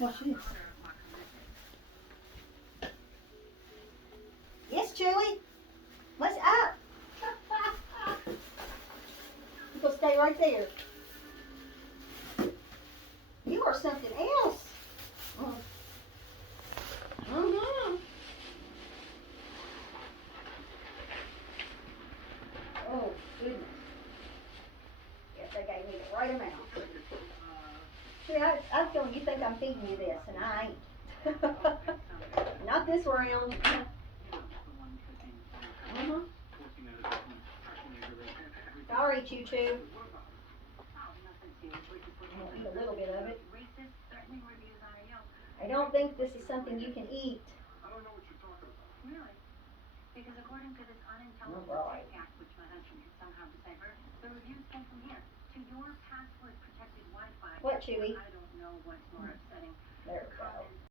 What's this? Yes, Chewy. What's up? You gonna stay right there. You are something else. Mm-hmm. Oh, goodness. Guess they gave me the right amount. See, I'm feeling you think I'm feeding you this, and I ain't. Not this round. Mm-hmm. Sorry, Choo Choo. I'll eat a little bit of it. I don't think this is something you can eat. Really? Because according to this unintelligible act, which my husband could somehow decipher, the reviews came from here to your password-protected Wi-Fi. What, Chewy? I don't know what's more upsetting